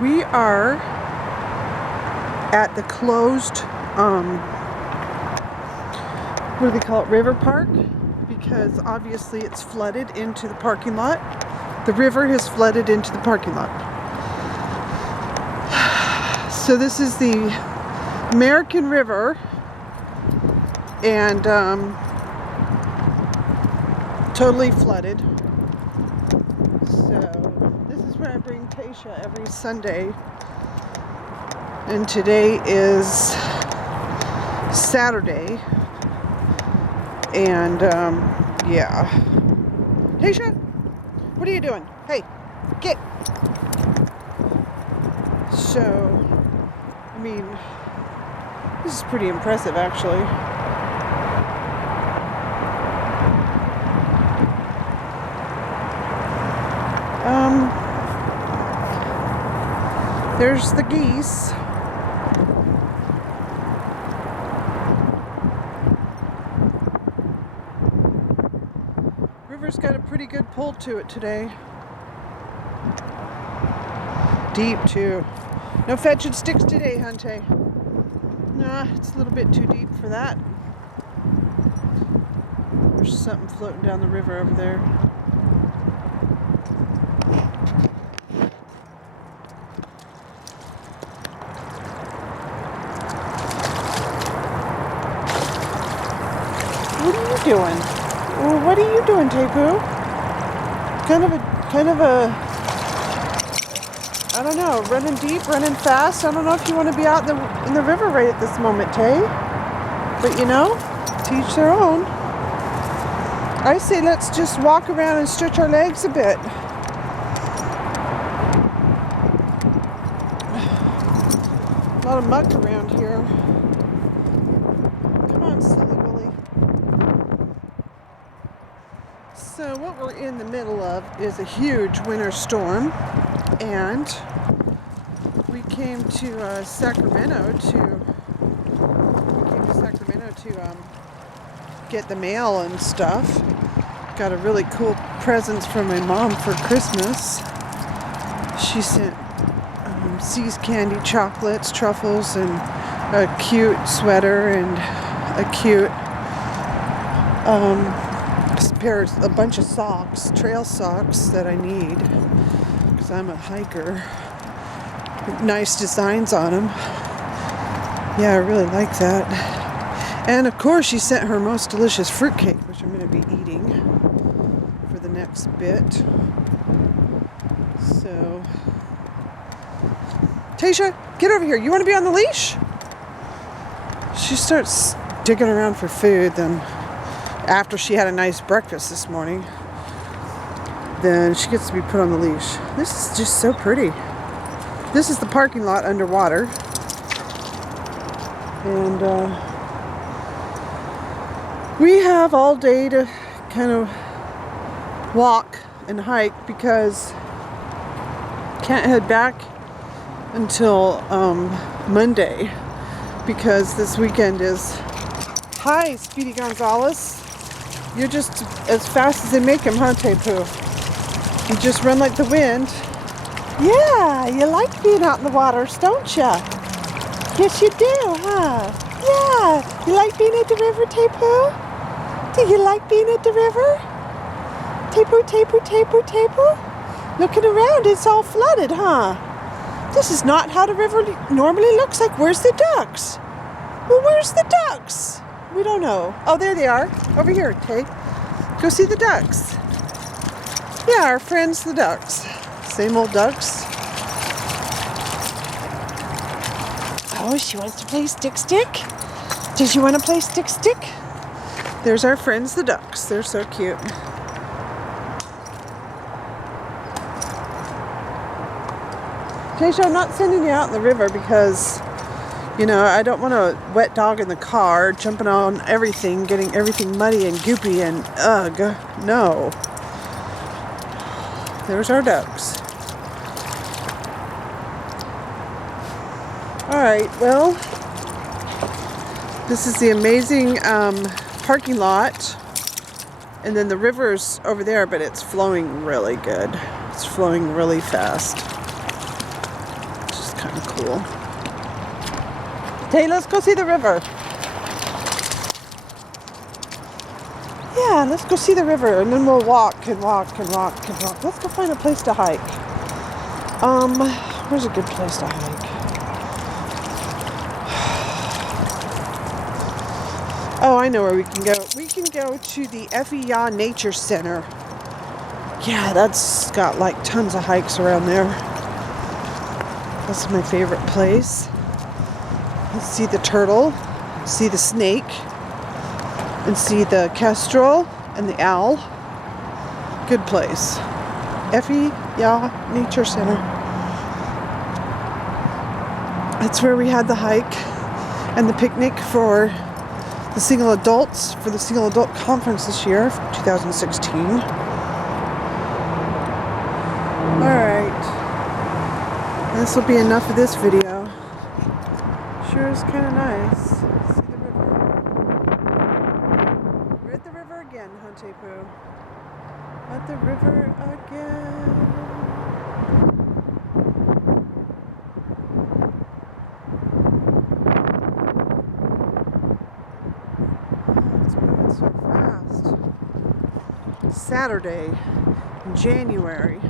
We are at the closed, what do they call it, river park, because obviously it's flooded into the parking lot. The river has flooded into the parking lot. So this is the American River, and totally flooded. So this is where I bring Tasha every Sunday, and today is Saturday, and yeah. Tasha, what are you doing? Hey, get. So, I mean, this is pretty impressive, actually. There's the geese. River's got a pretty good pull to it today. Deep, too. No fetching sticks today, Hunty. Nah, it's a little bit too deep for that. There's something floating down the river over there. What are you doing? Well, what are you doing, Tepu? Kind of a, I don't know, running deep, running fast. I don't know if you want to be out in the river right at this moment, Tay. But you know, to each their own. I say let's just walk around and stretch our legs a bit. A lot of muck around here. Come on, silly Willy. So what we're in the middle of is a huge winter storm, and we came to Sacramento to get the mail and stuff. Got a really cool presents from my mom for Christmas. She sent See's candy chocolates, truffles, and a cute sweater and a cute a bunch of socks, trail socks that I need because I'm a hiker. Nice designs on them. Yeah, I really like that. And of course, she sent her most delicious fruitcake, which I'm going to be eating for the next bit. So, Tasha, get over here. You want to be on the leash? She starts digging around for food. Then, after she had a nice breakfast this morning, then she gets to be put on the leash. This is just so pretty. This is the parking lot underwater. And, we have all day to kind of walk and hike because can't head back until Monday because this weekend is. Hi, Speedy Gonzalez. You're just as fast as they make them, huh, Tepu? You just run like the wind. Yeah, you like being out in the waters, don't you? Yes, you do, huh? Yeah, you like being at the river, Tepu? Do you like being at the river? Tepu, Tepu, Tepu, Tepu? Looking around, it's all flooded, huh? This is not how the river normally looks like. Where's the ducks? Well, where's the ducks? We don't know. Oh, there they are. Over here, Tay. Go see the ducks. Yeah, our friends, the ducks. Same old ducks. Oh, she wants to play stick? Does she want to play stick? There's our friends, the ducks. They're so cute. Tasha, I'm not sending you out in the river because, you know, I don't want a wet dog in the car, jumping on everything, getting everything muddy and goopy and ugh. No. There's our ducks. Alright, well, this is the amazing parking lot, and then the river's over there, but it's flowing really good. It's flowing really fast. Which is kind of cool. Hey, let's go see the river. Yeah, let's go see the river, and then we'll walk and walk and walk and walk. Let's go find a place to hike. Where's a good place to hike? Oh, I know where we can go. We can go to the FEA Nature Center. Yeah, that's got like tons of hikes around there. That's my favorite place. Let's see the turtle, see the snake, and see the kestrel and the owl. Good place. FEA Nature Center. That's where we had the hike and the picnic for the single adults for the single adult conference this year, 2016. Alright. This will be enough of this video. Sure is kind of nice. See the river. We're at the river again, Hunty Poo. At the river again. It's moving so fast. Saturday in January.